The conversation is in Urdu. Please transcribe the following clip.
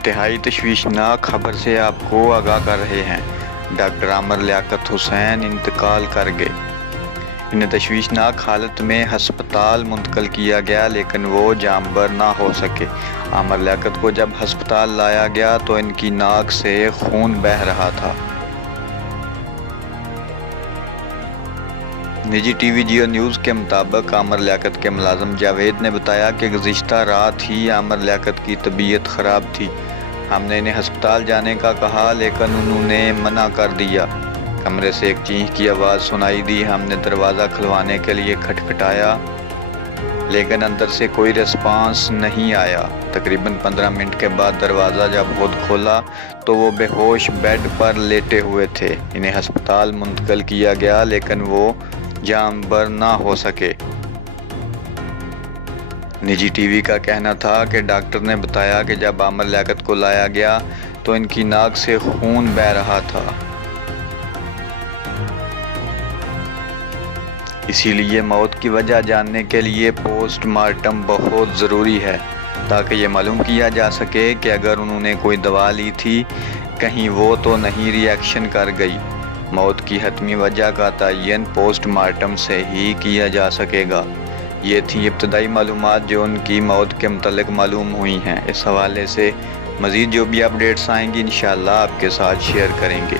انتہائی تشویشناک خبر سے آپ کو آگاہ کر رہے ہیں۔ ڈاکٹر عامر لیاقت حسین انتقال کر گئے۔ انہیں تشویشناک حالت میں ہسپتال منتقل کیا گیا لیکن وہ جانبر نہ ہو سکے۔ عامر لیاقت کو جب ہسپتال لایا گیا تو ان کی ناک سے خون بہہ رہا تھا۔ نجی ٹی وی جیو نیوز کے مطابق عامر لیاقت کے ملازم جاوید نے بتایا کہ گزشتہ رات ہی عامر لیاقت کی طبیعت خراب تھی۔ ہم نے انہیں ہسپتال جانے کا کہا لیکن انہوں نے منع کر دیا۔ کمرے سے ایک چیخ کی آواز سنائی دی۔ ہم نے دروازہ کھلوانے کے لیے کھٹکھٹایا لیکن اندر سے کوئی رسپانس نہیں آیا۔ تقریباً 15 منٹ کے بعد دروازہ جب خود کھولا تو وہ بے ہوش بیڈ پر لیٹے ہوئے تھے۔ انہیں ہسپتال منتقل کیا گیا لیکن وہ جانبر نہ ہو سکے۔ نجی ٹی وی کا کہنا تھا کہ ڈاکٹر نے بتایا کہ جب عامر لیاقت کو لایا گیا تو ان کی ناک سے خون بہہ رہا تھا۔ اسی لیے موت کی وجہ جاننے کے لیے پوسٹ مارٹم بہت ضروری ہے تاکہ یہ معلوم کیا جا سکے کہ اگر انہوں نے کوئی دوا لی تھی کہیں وہ تو نہیں ری ایکشن کر گئی۔ موت کی حتمی وجہ کا تعین پوسٹ مارٹم سے ہی کیا جا سکے گا۔ یہ تھی ابتدائی معلومات جو ان کی موت کے متعلق معلوم ہوئی ہیں۔ اس حوالے سے مزید جو بھی اپڈیٹس آئیں گی انشاءاللہ آپ کے ساتھ شیئر کریں گے۔